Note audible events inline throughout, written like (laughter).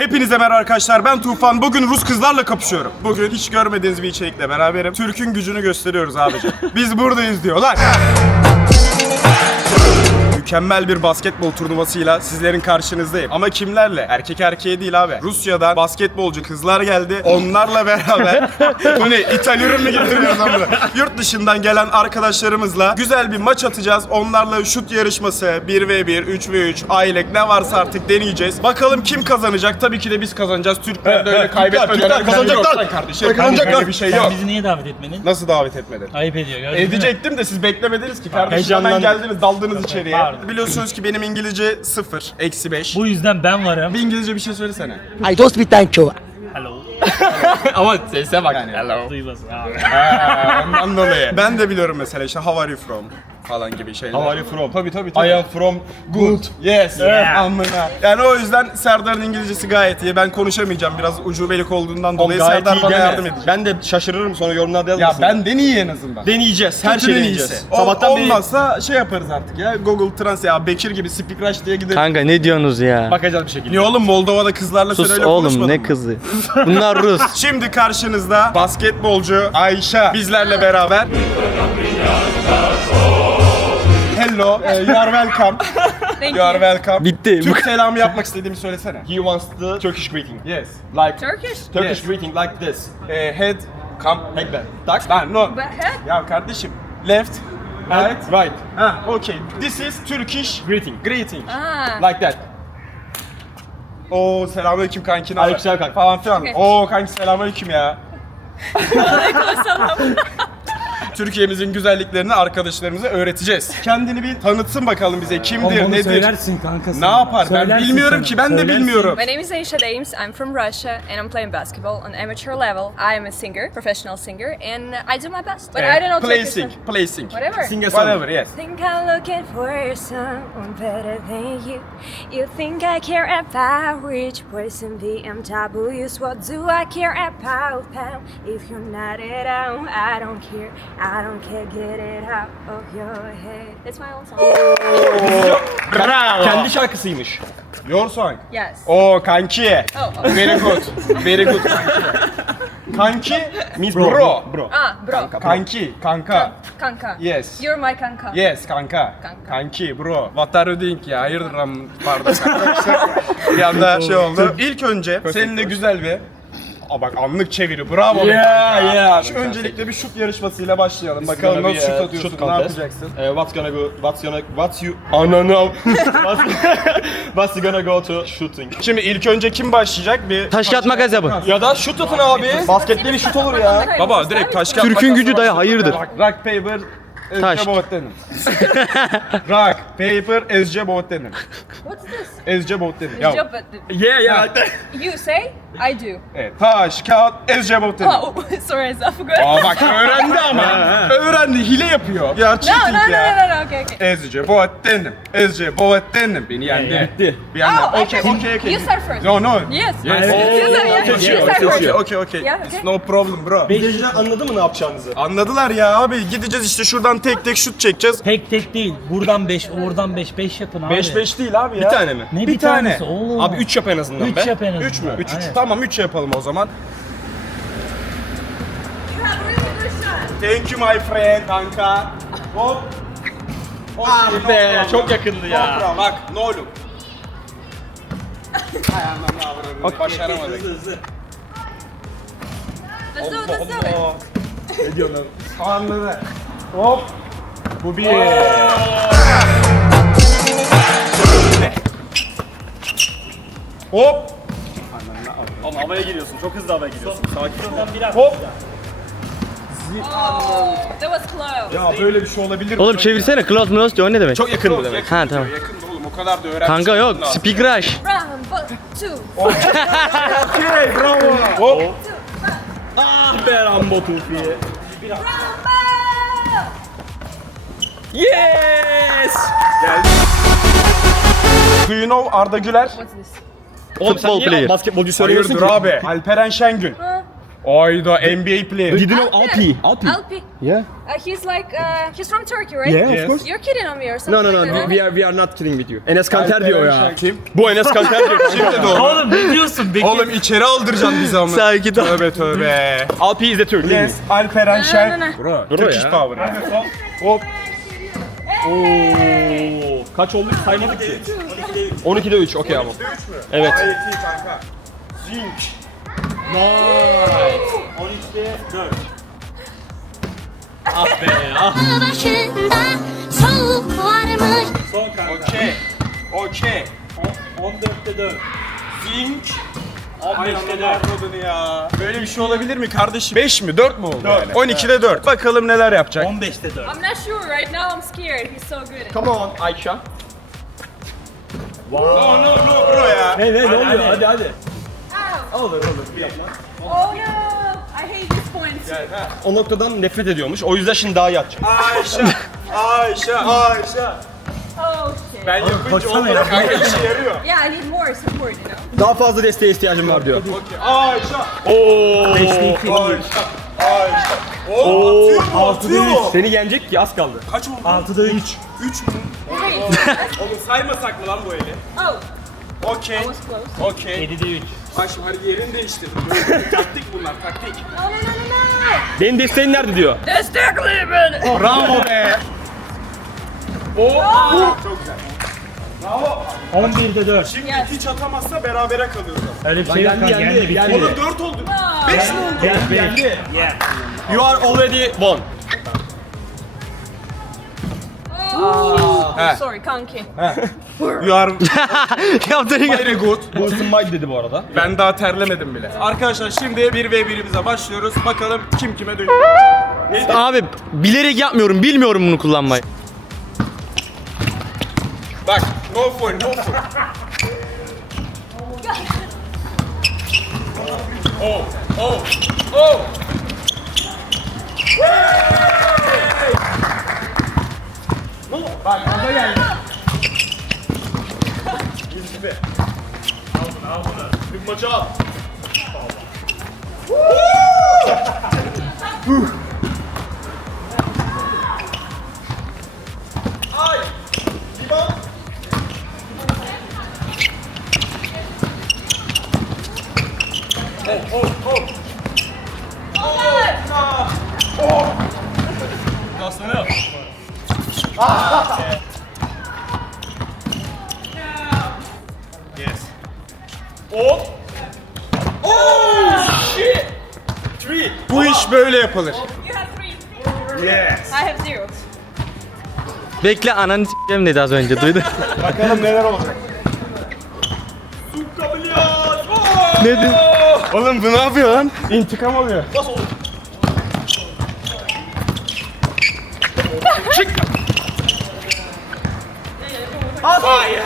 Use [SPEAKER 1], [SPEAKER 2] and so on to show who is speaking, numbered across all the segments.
[SPEAKER 1] Hepinize merhaba arkadaşlar ben Tufan. Bugün Rus kızlarla kapışıyorum. Bugün hiç görmediğiniz bir içerikle beraberim. Türk'ün gücünü gösteriyoruz abicim. (laughs) Biz buradayız diyorlar. Mükemmel bir basketbol turnuvasıyla sizlerin karşınızdayım. Ama kimlerle? Erkek erkeğe değil abi. Rusya'dan basketbolcu kızlar geldi. Onlarla beraber (laughs) bu ne? İtalyan mı getiriyoruz ama? Yurt dışından gelen arkadaşlarımızla güzel bir maç atacağız. Onlarla şut yarışması 1v1, 3v3, aylek ne varsa artık deneyeceğiz. Bakalım kim kazanacak? Tabii ki de biz kazanacağız. Türkler de öyle (laughs) kaybetme
[SPEAKER 2] Türkler kazanacaklar.
[SPEAKER 1] kardeşim.
[SPEAKER 2] Kazanacaklar.
[SPEAKER 1] Bir şey
[SPEAKER 3] Sen
[SPEAKER 1] yok.
[SPEAKER 3] bizi niye davet etmedin?
[SPEAKER 1] Nasıl davet etmedin?
[SPEAKER 3] Ayıp ediyor mü?
[SPEAKER 1] Edecektim de siz beklemediniz ki kardeşim. Hemen geldiniz, daldınız içeriye. Biliyorsunuz ki benim İngilizce 0, eksi 5.
[SPEAKER 3] Bu yüzden ben varım.
[SPEAKER 1] Bir İngilizce bir şey söylesene.
[SPEAKER 4] I don't speak thank you.
[SPEAKER 3] Hello. (laughs)
[SPEAKER 2] Ama sese bak.
[SPEAKER 1] Hello.
[SPEAKER 3] Duymasın abi.
[SPEAKER 1] Ha, ondan dolayı. Ben de biliyorum mesela işte how are you from falan gibi şeyler.
[SPEAKER 2] How are you from?
[SPEAKER 1] Tabii tabii tabii.
[SPEAKER 2] I am from good.
[SPEAKER 1] Yes.
[SPEAKER 3] Yeah.
[SPEAKER 1] Amına. Yani o yüzden Serdar'ın İngilizcesi gayet iyi. Ben konuşamayacağım biraz ucubelik olduğundan dolayı
[SPEAKER 2] gayet
[SPEAKER 1] Serdar
[SPEAKER 2] iyi
[SPEAKER 1] bana
[SPEAKER 2] deme.
[SPEAKER 1] yardım edecek.
[SPEAKER 2] Ben de şaşırırım sonra yorumlarda
[SPEAKER 1] Ya
[SPEAKER 2] yazmasın.
[SPEAKER 1] benden iyi en azından.
[SPEAKER 2] deneyeceğiz. Her şeyi
[SPEAKER 1] Kötünün
[SPEAKER 2] deneyeceğiz.
[SPEAKER 1] iyisi. O-
[SPEAKER 2] Sabahtan beri
[SPEAKER 1] olmazsa şey yaparız artık ya. Google Translate ya Bekir gibi Speakrush diye gideriz.
[SPEAKER 5] Kanka ne diyorsunuz ya?
[SPEAKER 2] bakacağız bir şekilde.
[SPEAKER 1] Niye oğlum Moldova'da kızlarla sen
[SPEAKER 5] Sus
[SPEAKER 1] öyle
[SPEAKER 5] oğlum
[SPEAKER 1] konuşmadın
[SPEAKER 5] ne
[SPEAKER 1] mı?
[SPEAKER 5] kızı. (laughs) Bunlar Rus.
[SPEAKER 1] Şimdi karşınızda basketbolcu Ayşe bizlerle beraber. Hello, eh, you are welcome. (laughs)
[SPEAKER 6] Thank
[SPEAKER 1] You are welcome.
[SPEAKER 5] Bitti.
[SPEAKER 1] Türk selamı yapmak istediğimi söylesene.
[SPEAKER 2] He wants the Turkish greeting.
[SPEAKER 1] Yes.
[SPEAKER 2] Like
[SPEAKER 6] Turkish?
[SPEAKER 2] Turkish
[SPEAKER 1] Yes.
[SPEAKER 2] greeting like this.
[SPEAKER 1] Eh, head, come.
[SPEAKER 2] Like that. Tak.
[SPEAKER 1] Ben no.
[SPEAKER 6] But head?
[SPEAKER 1] Ya kardeşim. Left, right.
[SPEAKER 2] Right.
[SPEAKER 1] Ha, okay. This is Turkish
[SPEAKER 2] Greeting.
[SPEAKER 1] greeting.
[SPEAKER 6] Ah.
[SPEAKER 2] Like that.
[SPEAKER 1] Oo selamünaleyküm kanki. ne haber?
[SPEAKER 2] Aleykümselam kanka.
[SPEAKER 1] Falan filan.
[SPEAKER 6] Okay.
[SPEAKER 1] Oo kanki selamünaleyküm ya. (laughs) (laughs) Türkiye'mizin güzelliklerini arkadaşlarımıza öğreteceğiz. Kendini bir tanıtsın bakalım bize. Kimdir,
[SPEAKER 3] Onu
[SPEAKER 1] nedir?
[SPEAKER 3] söylersin kankası.
[SPEAKER 1] Ne yapar? Ben
[SPEAKER 3] Söylersin
[SPEAKER 1] bilmiyorum
[SPEAKER 3] sen.
[SPEAKER 1] ki. Ben de
[SPEAKER 3] Söylersin.
[SPEAKER 1] bilmiyorum.
[SPEAKER 6] My name is Aisha Dames. I'm from Russia and I'm playing basketball on amateur level. I am a singer, professional singer, and I do my best. But I don't know
[SPEAKER 1] Play
[SPEAKER 6] Turkish.
[SPEAKER 1] sing, play sing.
[SPEAKER 6] Whatever.
[SPEAKER 2] Sing a song.
[SPEAKER 1] Whatever, yes.
[SPEAKER 6] Think I'm looking for someone better than you. You think I care about rich person BMWs? What do I care about pound? If you're not it out, I don't care. I don't care. Get it out of your head. That's my own song.
[SPEAKER 1] Bravo.
[SPEAKER 2] Kendi şarkısıymış.
[SPEAKER 1] Your song.
[SPEAKER 6] Yes.
[SPEAKER 1] Oo kanki.
[SPEAKER 6] Oh, oh.
[SPEAKER 1] Very good. Very good kanki. Kanki means bro.
[SPEAKER 2] Bro.
[SPEAKER 6] Ah, bro.
[SPEAKER 1] Kanki, kanka.
[SPEAKER 6] Kanka.
[SPEAKER 1] Yes.
[SPEAKER 6] You're my kanka.
[SPEAKER 1] Yes kanka.
[SPEAKER 6] Kanka.
[SPEAKER 1] Kanki bro. What are you doing ya? Hayırdır ram pardon arkadaşlar. (laughs) bir anda şey oldu. İlk önce seninle güzel bir Aa bak anlık çeviri. Bravo. be
[SPEAKER 2] Yeah,
[SPEAKER 1] kanka.
[SPEAKER 2] yeah.
[SPEAKER 1] Şu öncelikle bir şut yarışmasıyla başlayalım.
[SPEAKER 2] It's
[SPEAKER 1] Bakalım
[SPEAKER 2] gonna be
[SPEAKER 1] nasıl şut
[SPEAKER 2] a
[SPEAKER 1] atıyorsun,
[SPEAKER 2] shoot
[SPEAKER 1] ne
[SPEAKER 2] contest.
[SPEAKER 1] yapacaksın?
[SPEAKER 2] Uh, what's gonna go? What's gonna? What's you? Ananı. (laughs) what's, what's gonna go to shooting?
[SPEAKER 1] Şimdi ilk önce kim başlayacak? Bir
[SPEAKER 5] Taş kağıt makas yapın.
[SPEAKER 2] Ya da şut atın abi. Baskette bir şut olur ya.
[SPEAKER 1] Baba direkt taş kağıt
[SPEAKER 5] Türk'ün
[SPEAKER 1] makas
[SPEAKER 5] gücü dayı
[SPEAKER 1] başlasın.
[SPEAKER 5] hayırdır?
[SPEAKER 1] Rock, rock paper
[SPEAKER 5] Taş.
[SPEAKER 1] Ezce (laughs) rock, paper, Ezce Boğut'tanım.
[SPEAKER 6] What's this?
[SPEAKER 1] Ezce.
[SPEAKER 6] Job,
[SPEAKER 1] Ya,
[SPEAKER 6] but
[SPEAKER 2] Yeah, yeah, like that.
[SPEAKER 6] you say, I do.
[SPEAKER 1] evet. Taş, kağıt, Ezce Boğut'tanım.
[SPEAKER 6] Oh, (laughs) sorry, I forgot.
[SPEAKER 1] Aa bak öğrendi ama. (laughs) öğrendi, hile yapıyor. Ya
[SPEAKER 6] no,
[SPEAKER 1] cheating
[SPEAKER 6] no, no,
[SPEAKER 1] ya.
[SPEAKER 6] no, no, okay, okay.
[SPEAKER 1] Ezce Boğut'tanım. Ezce Boğut'tanım. Beni yendi.
[SPEAKER 2] yendi.
[SPEAKER 1] Bir anda.
[SPEAKER 6] Oh,
[SPEAKER 1] Okay,
[SPEAKER 6] okay.
[SPEAKER 1] okay, okay.
[SPEAKER 6] You start first.
[SPEAKER 1] No, no.
[SPEAKER 6] Yes.
[SPEAKER 1] Yes.
[SPEAKER 6] You start, yeah.
[SPEAKER 2] okay,
[SPEAKER 6] You
[SPEAKER 2] okay,
[SPEAKER 6] start
[SPEAKER 1] Okay,
[SPEAKER 6] first.
[SPEAKER 1] okay, okay.
[SPEAKER 6] Yeah,
[SPEAKER 1] It's
[SPEAKER 6] okay.
[SPEAKER 1] no problem bro.
[SPEAKER 2] İzleyiciler anladı mı ne yapacağınızı?
[SPEAKER 1] Anladılar ya abi. Gideceğiz işte şuradan tek tek şut çekeceğiz.
[SPEAKER 3] Tek tek değil. Buradan 5, oradan 5, 5 yapın abi.
[SPEAKER 1] 5-5 değil abi ya.
[SPEAKER 2] Bir tane mi?
[SPEAKER 3] Ne
[SPEAKER 1] bir
[SPEAKER 3] bir,
[SPEAKER 1] tane.
[SPEAKER 3] tanesi oğlum?
[SPEAKER 2] Abi 3 yap en azından
[SPEAKER 3] 3
[SPEAKER 2] be.
[SPEAKER 3] yap en azından.
[SPEAKER 1] 3 mü? 3 3.
[SPEAKER 3] Aynen.
[SPEAKER 1] Tamam 3 yapalım o zaman. Thank you my friend kanka. Hop. Ah
[SPEAKER 2] Be, çok yakındı ya.
[SPEAKER 1] ya. Bak ne olur. Hay anam. Başaramadık.
[SPEAKER 6] Let's do it.
[SPEAKER 1] Allah. Ne diyorsun lan? Anladı. Hop. Bu bir. Hop.
[SPEAKER 2] Ama havaya giriyorsun. Çok hızlı havaya giriyorsun. Sakin ol.
[SPEAKER 1] Hop.
[SPEAKER 6] Oh, that was close.
[SPEAKER 1] Ya böyle bir şey olabilir mi?
[SPEAKER 5] Oğlum çevirsene. Close mouse diyor. Ne demek?
[SPEAKER 2] Çok yakın bu demek.
[SPEAKER 5] Ha tamam.
[SPEAKER 1] Yakında oğlum o kadar da öğrenmiş.
[SPEAKER 5] Kanka yok.
[SPEAKER 1] lazım.
[SPEAKER 5] Speak rush.
[SPEAKER 6] Round one, two, (laughs)
[SPEAKER 1] Okey bravo. Hop.
[SPEAKER 2] Ah be Rambo Tufi.
[SPEAKER 6] rumble!
[SPEAKER 2] Yes!
[SPEAKER 1] Do you know Arda Güler?
[SPEAKER 6] What's this?
[SPEAKER 2] Oğlum sen
[SPEAKER 5] Futbol
[SPEAKER 2] niye
[SPEAKER 5] player.
[SPEAKER 2] basketbolcu söylüyorsun
[SPEAKER 1] Hayırdır
[SPEAKER 2] ki?
[SPEAKER 1] abi? Alperen Şengün. Ayda NBA player.
[SPEAKER 2] Did you know Alpi? Alpi?
[SPEAKER 6] Alpi.
[SPEAKER 2] Yeah.
[SPEAKER 6] Uh, he's like, uh, he's from Turkey, right?
[SPEAKER 2] Yeah, of
[SPEAKER 1] Yes.
[SPEAKER 2] course.
[SPEAKER 6] You're kidding on me or something
[SPEAKER 2] No no no,
[SPEAKER 6] like that,
[SPEAKER 2] we are we are not kidding with you. Enes Kanter diyor ya.
[SPEAKER 1] Kim?
[SPEAKER 2] Bu Enes Kanter diyor.
[SPEAKER 1] Şimdi doğru.
[SPEAKER 3] Oğlum ne diyorsun? Bekir.
[SPEAKER 1] Oğlum içeri aldıracaksın bizi ama.
[SPEAKER 5] Sakin ol.
[SPEAKER 1] Tövbe tövbe.
[SPEAKER 2] Alpi is the değil mi?
[SPEAKER 1] Yes, Alperen
[SPEAKER 6] No,
[SPEAKER 1] Şen.
[SPEAKER 6] no, no.
[SPEAKER 1] Bro,
[SPEAKER 2] Bro
[SPEAKER 1] Turkish
[SPEAKER 2] ya.
[SPEAKER 1] power. ya.
[SPEAKER 2] Hop. Oo. Kaç olduk saymadık ki. 12'de 3 okey ama. Evet.
[SPEAKER 1] Gayet iyi kanka. Zink.
[SPEAKER 4] başında soğuk varmış
[SPEAKER 3] Son kanka.
[SPEAKER 1] Okey. Okey.
[SPEAKER 3] 14'te 4.
[SPEAKER 1] Zink.
[SPEAKER 3] 15'te 4.
[SPEAKER 1] Anladın ya. Böyle bir şey olabilir mi kardeşim? 5 mi 4 mü oldu yani? 12'de 4. Bakalım neler yapacak.
[SPEAKER 3] 15'te 4.
[SPEAKER 6] I'm not sure right now. I'm scared. He's so good.
[SPEAKER 2] Come on Ayşe.
[SPEAKER 1] No no no bro ya.
[SPEAKER 2] Ne ne ne oluyor? Hadi hadi.
[SPEAKER 6] Oh no! I hate this point.
[SPEAKER 2] O noktadan nefret ediyormuş. O yüzden şimdi daha iyi atacak.
[SPEAKER 1] Ayşe. (laughs) Ayşe. Ayşe.
[SPEAKER 6] Oh shit.
[SPEAKER 1] Ben yapınca
[SPEAKER 3] ya.
[SPEAKER 1] kanka işe yarıyor.
[SPEAKER 6] Yeah, I need more support, you know.
[SPEAKER 2] Daha fazla desteğe ihtiyacım var diyor.
[SPEAKER 1] Okey. Ayşe.
[SPEAKER 2] Oo.
[SPEAKER 1] Ayşe. Ayşe. Oo, atıyor mu?
[SPEAKER 3] altıda
[SPEAKER 1] Atıyor mu?
[SPEAKER 2] Seni yenecek ki az kaldı.
[SPEAKER 1] Kaç oldu?
[SPEAKER 3] 6'da 3.
[SPEAKER 1] 3 mü? Oğlum saymasak mı lan bu eli?
[SPEAKER 6] oh,
[SPEAKER 1] Okey. Okey.
[SPEAKER 3] 7'de 3.
[SPEAKER 1] Başım hadi yerini değiştirdim. Böyle (laughs) taktik bunlar taktik.
[SPEAKER 6] No, no, no, no, no.
[SPEAKER 2] Benim desteğin nerede diyor.
[SPEAKER 6] Destekleyin.
[SPEAKER 1] Bravo be. Oo. Çok güzel. Bravo.
[SPEAKER 3] 11'de 4.
[SPEAKER 1] Şimdi
[SPEAKER 6] Yes.
[SPEAKER 1] hiç atamazsa berabere kalıyoruz.
[SPEAKER 3] Öyle bir şey yok
[SPEAKER 2] yendi, yendi,
[SPEAKER 3] Yendi, bitti.
[SPEAKER 1] Oğlum 4 oldu. 5 mi oldu?
[SPEAKER 3] Yendi.
[SPEAKER 1] Yendi.
[SPEAKER 3] Yeah.
[SPEAKER 2] You are already won.
[SPEAKER 6] Oh,
[SPEAKER 1] Heh.
[SPEAKER 6] sorry, kanki.
[SPEAKER 1] You are (laughs)
[SPEAKER 5] Yaptığını
[SPEAKER 1] very good.
[SPEAKER 2] Bu ısınmaydı dedi bu arada.
[SPEAKER 1] Ben daha terlemedim bile. Arkadaşlar şimdi 1v1'imize başlıyoruz. Bakalım kim kime dönüyor.
[SPEAKER 5] Abi bilerek yapmıyorum. Bilmiyorum bunu kullanmayı.
[SPEAKER 1] Bak no foul no foul. Oh oh oh. Bak kafa geldi. Gibi. Al bunu al bunu. Bir maçı al. Ay. Yapılır. Yes.
[SPEAKER 6] I have zero.
[SPEAKER 5] Bekle ananı s**eceğim dedi az önce duydun. (laughs)
[SPEAKER 1] Bakalım neler olacak.
[SPEAKER 5] ne dedi?
[SPEAKER 1] Oğlum bu ne yapıyor lan? İntikam alıyor.
[SPEAKER 2] Nasıl olur?
[SPEAKER 1] Hayır.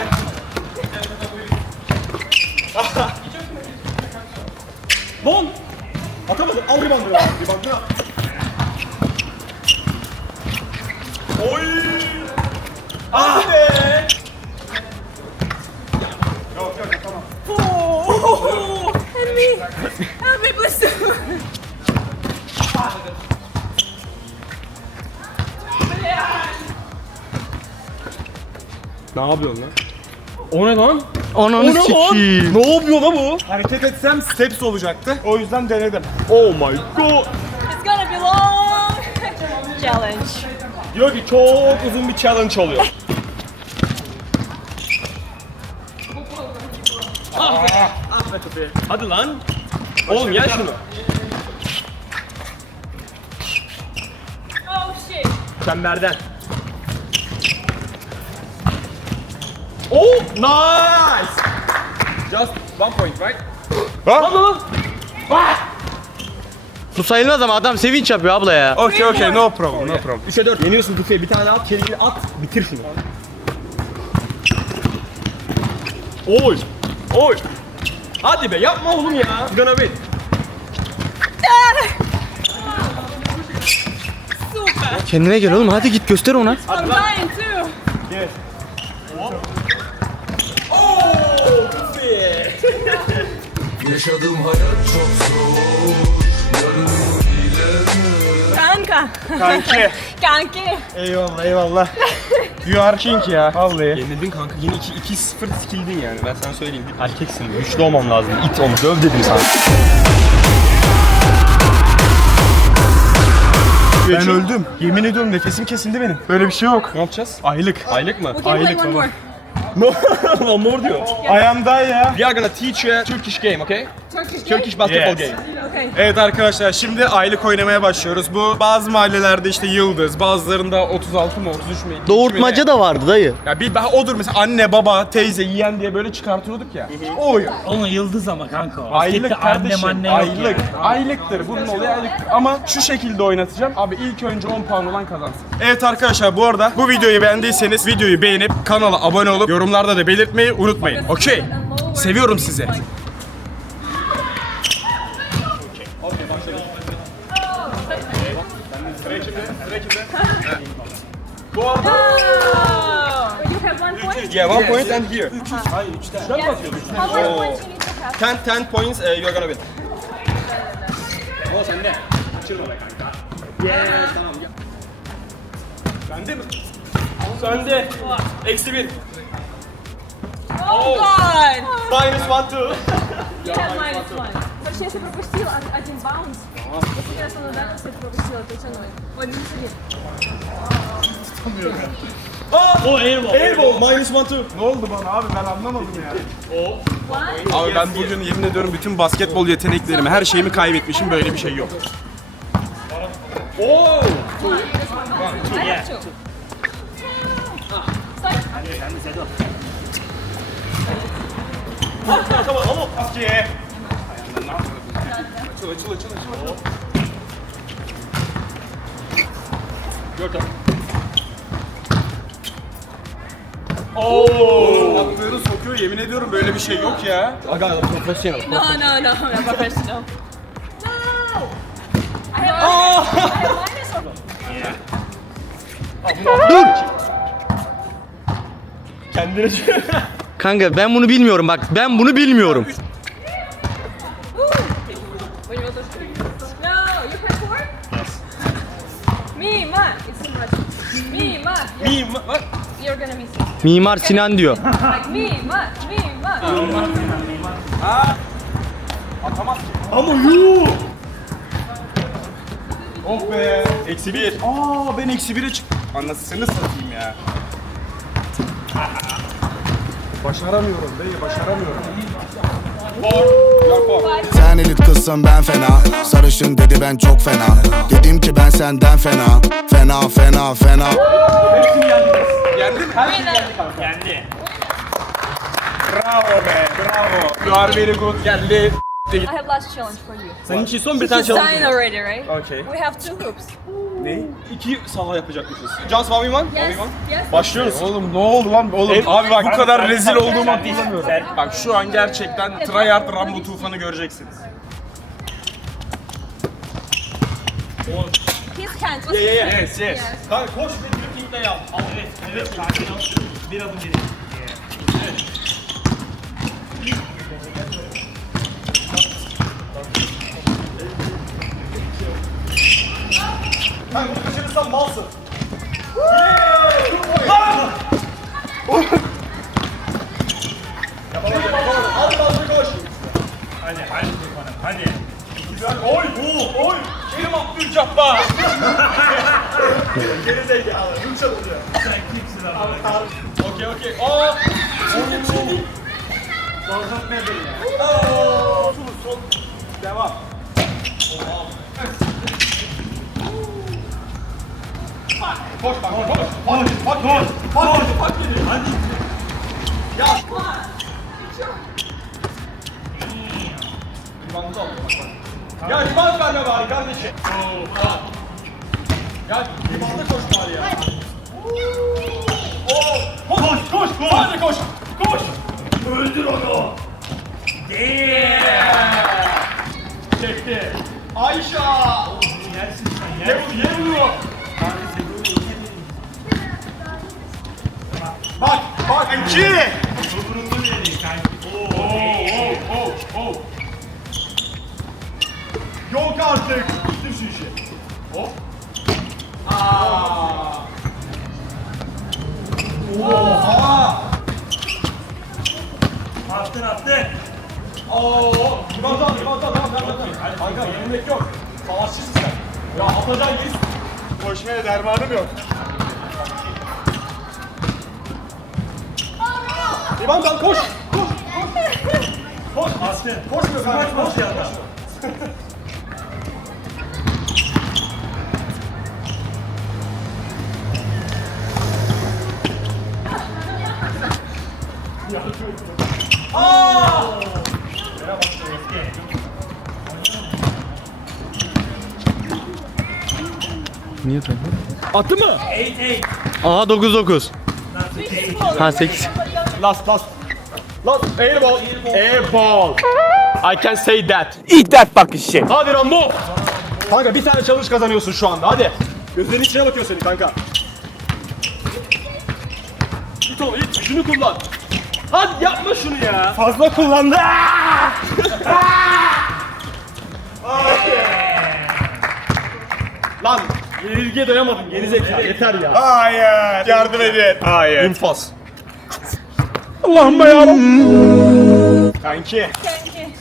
[SPEAKER 6] Help me. Please.
[SPEAKER 2] Ne yapıyorsun lan? O ne lan?
[SPEAKER 5] Ananı s**eyim.
[SPEAKER 2] Ne yapıyor lan bu?
[SPEAKER 1] Hareket etsem steps olacaktı. O yüzden denedim.
[SPEAKER 2] Oh my god.
[SPEAKER 6] It's gonna be long (laughs) challenge.
[SPEAKER 2] Diyor ki çok uzun bir challenge oluyor. Ah, ah be. Hadi lan. Oğlum gel şunu.
[SPEAKER 6] Oh shit.
[SPEAKER 2] Çemberden. Oh nice. Just one point right? Hadi lan.
[SPEAKER 5] Bu sayılmaz ama adam sevinç yapıyor abla ya.
[SPEAKER 1] Okey okey no problem no problem.
[SPEAKER 2] 3'e 4. Yeniyorsun Tufe'yi. Bir tane daha at. Çelikini at. Bitir şunu. Oy. Oy. Hadi be yapma oğlum ya. Gonna win.
[SPEAKER 6] Super.
[SPEAKER 5] Kendine gel oğlum hadi git göster ona.
[SPEAKER 6] I'm dying too. (laughs)
[SPEAKER 7] Yaşadığım hayat çok zor
[SPEAKER 6] Kanka.
[SPEAKER 1] Kanki. (laughs)
[SPEAKER 6] Kanki.
[SPEAKER 1] eyvallah eyvallah. You are king ya. Vallahi.
[SPEAKER 2] Yenildin kanka. Yine 2 2 0 sikildin yani. Ben sana söyleyeyim. Erkeksin. Güçlü olmam lazım. İt onu. Döv dedim sana.
[SPEAKER 1] Ben öldüm. Yemin ediyorum nefesim kesildi benim. Böyle bir şey yok.
[SPEAKER 2] Ne yapacağız?
[SPEAKER 1] Aylık.
[SPEAKER 2] Aylık mı?
[SPEAKER 6] Okay, play
[SPEAKER 1] Aylık
[SPEAKER 6] one
[SPEAKER 1] baba.
[SPEAKER 6] more.
[SPEAKER 2] One more diyor.
[SPEAKER 1] Ayağımda ya.
[SPEAKER 2] We are gonna teach you a Turkish game, okay?
[SPEAKER 6] Turkish
[SPEAKER 2] Turkish basketball
[SPEAKER 1] Yes.
[SPEAKER 2] game.
[SPEAKER 6] Okay.
[SPEAKER 1] Evet arkadaşlar şimdi aylık oynamaya başlıyoruz. Bu bazı mahallelerde işte yıldız, bazılarında 36 mı 33 mü? 42 mi
[SPEAKER 5] Doğurtmaca da vardı dayı.
[SPEAKER 1] Ya bir ben- odur mesela anne, baba, teyze, yeğen diye böyle çıkartıyorduk ya. O oyun.
[SPEAKER 3] Ama yıldız ama kanka. o.
[SPEAKER 1] Aylık
[SPEAKER 3] Baskette
[SPEAKER 1] kardeşim.
[SPEAKER 3] Annem anne yok
[SPEAKER 1] aylık.
[SPEAKER 3] ya.
[SPEAKER 1] Aylıktır. Bunun olayı aylıktır. Ama şu şekilde oynatacağım. Abi ilk önce 10 puan olan kazansın. Evet arkadaşlar bu arada bu videoyu beğendiyseniz videoyu beğenip kanala abone olup yorumlarda da belirtmeyi unutmayın. Okey. Seviyorum sizi. Bu arada
[SPEAKER 6] Oh, you have one point?
[SPEAKER 2] Yeah, one point and here.
[SPEAKER 6] Yes. How many points you need to have?
[SPEAKER 2] 10 10 points, uh, you are gonna win.
[SPEAKER 1] bende mi?
[SPEAKER 2] Sende. Eksi 1.
[SPEAKER 6] Oh, God!
[SPEAKER 2] Minus 1 2.
[SPEAKER 6] You have minus one. Вообще, если пропустил од- один баунс, если я остану да, если пропустила, то тяну. Ой, не сидит.
[SPEAKER 3] O elbow.
[SPEAKER 2] Elbow minus 1 2.
[SPEAKER 1] Ne oldu bana abi ben anlamadım ya.
[SPEAKER 6] One.
[SPEAKER 1] Abi ben bugün yemin ediyorum bütün basketbol yeteneklerimi, her şeyimi kaybetmişim. Böyle bir şey yok.
[SPEAKER 2] Oh!
[SPEAKER 6] I have two.
[SPEAKER 2] Tamam ama
[SPEAKER 1] Okey.
[SPEAKER 2] Your turn.
[SPEAKER 1] Yaptığını sokuyor yemin ediyorum böyle bir şey yok ya.
[SPEAKER 2] Aga professional.
[SPEAKER 6] No, no, no, I'm professional. (laughs) No! I have, I have minus one.
[SPEAKER 2] Kendine
[SPEAKER 5] Kanka ben bunu bilmiyorum bak ben bunu bilmiyorum.
[SPEAKER 6] Me, ma. You're,
[SPEAKER 2] Me, what?
[SPEAKER 6] you're gonna miss it.
[SPEAKER 5] Mimar Sinan diyor.
[SPEAKER 6] Like me, ma.
[SPEAKER 2] Ama you.
[SPEAKER 1] Oh be.
[SPEAKER 2] Eksi 1.
[SPEAKER 1] Aa ben eksi bire çık. Anasını satayım ya. Başaramıyorum dayı başaramıyorum.
[SPEAKER 7] Sen elit kızsın ben fena Sarışın dedi ben çok fena Dedim ki ben senden fena Fena fena fena
[SPEAKER 1] Yendin mi? Her yendi kanka.
[SPEAKER 3] Yendi.
[SPEAKER 1] Bravo be bravo. You are very good. Geldi.
[SPEAKER 6] I have last challenge for you.
[SPEAKER 2] Senin için son bir tane challenge.
[SPEAKER 6] signed already, right?
[SPEAKER 1] Okay.
[SPEAKER 6] We have two hoops.
[SPEAKER 1] Ne?
[SPEAKER 2] İki saha yapacakmışız. Just one v one?
[SPEAKER 6] Yes, yes.
[SPEAKER 2] Başlıyoruz.
[SPEAKER 1] Oğlum ne oldu lan oğlum?
[SPEAKER 2] Ev-
[SPEAKER 1] Abi bak bu kadar rezil olduğumu hatırlamıyorum. Bak şu an gerçekten tryhard Rambo tufanı göreceksiniz.
[SPEAKER 6] His hands. What's his.
[SPEAKER 1] Yes yes.
[SPEAKER 2] Kanka koş ve driblingle yap.
[SPEAKER 3] Evet, evet. Sakin ol. Bir adım geri.
[SPEAKER 2] Kanka kaçırırsan malsın. Hadi hadi koş.
[SPEAKER 3] Hadi, hadi Tufan'ım, hadi.
[SPEAKER 2] Oy, oy, oy. Kerim Abdülcabbar. Geri zekalı. Bunu çalacağım.
[SPEAKER 3] Sen kimsin ama?
[SPEAKER 2] Okey okey. Aa. Aa, son, son. Devam. Koş bak, koş. Hadi, hadi, hadi, hadi, hadi. Hadi. Ya. Ribandı al, bak, bak. Ya riband verme bari kardeşim. Ya ribanda koş bari ya. Oo, Koş, koş, koş. Hadi koş, koş.
[SPEAKER 3] Öldür onu.
[SPEAKER 2] Çekti. Ayşe.
[SPEAKER 3] Yersin sen,
[SPEAKER 2] Ye bunu, ye bunu. Bak, bak. İki.
[SPEAKER 3] Yumruğunu vereyim kanki. Oo,
[SPEAKER 2] Oh, oh, oh. Yok artık.
[SPEAKER 3] Bitir şu işi. Hop. Oha. Attın attın.
[SPEAKER 2] Oo, tamam tamam tamam tamam tamam tamam. Kanka yenilmek yok. Savaşçısın sen. Ya atacağın geri
[SPEAKER 1] Koşmaya dermanım yok.
[SPEAKER 2] İvan dal koş.
[SPEAKER 3] Attın.
[SPEAKER 2] Koşmuyor kanka.
[SPEAKER 3] Kaç maç yaptın?
[SPEAKER 5] Attı mı?
[SPEAKER 3] 8-8.
[SPEAKER 5] Aha 9-9. Ha 8.
[SPEAKER 2] Last last. Last airball. Airball. I can say that.
[SPEAKER 5] Eat that fucking shit.
[SPEAKER 2] Hadi Rambo. Kanka bir tane challenge kazanıyorsun şu anda hadi. Gözlerin içine bakıyor seni kanka. İt oğlum it gücünü kullan. Hadi yapma şunu ya.
[SPEAKER 1] Fazla kullandı. (laughs)
[SPEAKER 2] Lan yenilgiye dayamadın geri zekalı yeter ya.
[SPEAKER 1] Hayır. Yardım edin. Hayır.
[SPEAKER 2] İnfaz.
[SPEAKER 1] Allah'ım ya. Kanki.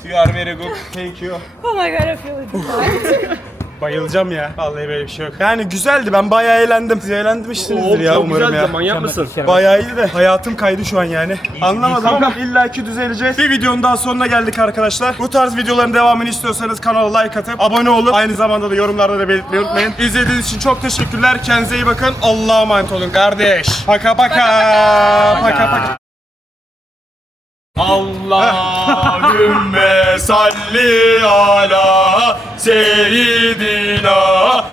[SPEAKER 1] You are very good. Thank you.
[SPEAKER 6] Oh my god, I feel it.
[SPEAKER 1] Bayılacağım ya. Vallahi böyle bir şey yok. Yani güzeldi. Ben bayağı eğlendim. Siz eğlenmişsinizdir ya
[SPEAKER 2] çok
[SPEAKER 1] umarım
[SPEAKER 2] güzeldi
[SPEAKER 1] ya.
[SPEAKER 2] manyak mısın?
[SPEAKER 1] Bayağı iyi de hayatım kaydı şu an yani. Anlamadım ama illaki düzeleceğiz. Bir videonun daha sonuna geldik arkadaşlar. Bu tarz videoların devamını istiyorsanız kanala like atıp abone olup aynı zamanda da yorumlarda da belirtmeyi unutmayın. İzlediğiniz için çok teşekkürler. Kendinize iyi bakın. Allah'a emanet olun kardeş. Paka paka. Paka paka.
[SPEAKER 2] Allahümme salli ala seyyidina